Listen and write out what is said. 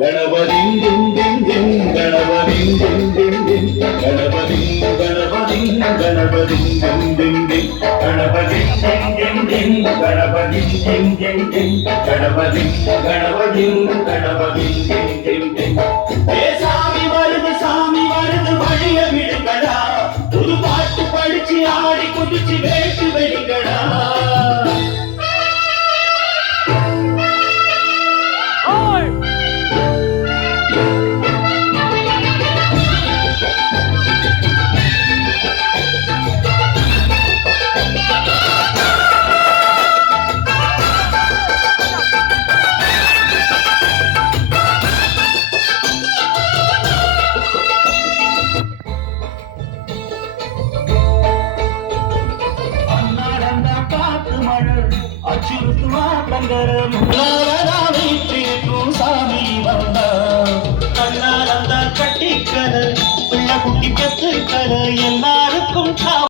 गणपति गणपति गणपति गणपति गणपति गणपति गणपति गणपति गणपति சாமி வருது வழிய விடுங்கடா புது பாட்டு படிச்சு ஆடி குதிச்சு வேட்டு வெடிங்கடா அச்சுறுத்துவா கண்டரம் வீட்டிற்கும் சாமி வந்தா கண்ணால் அந்த கட்டிக்கல பிள்ளை குட்டி பெற்றுக்கல என்ன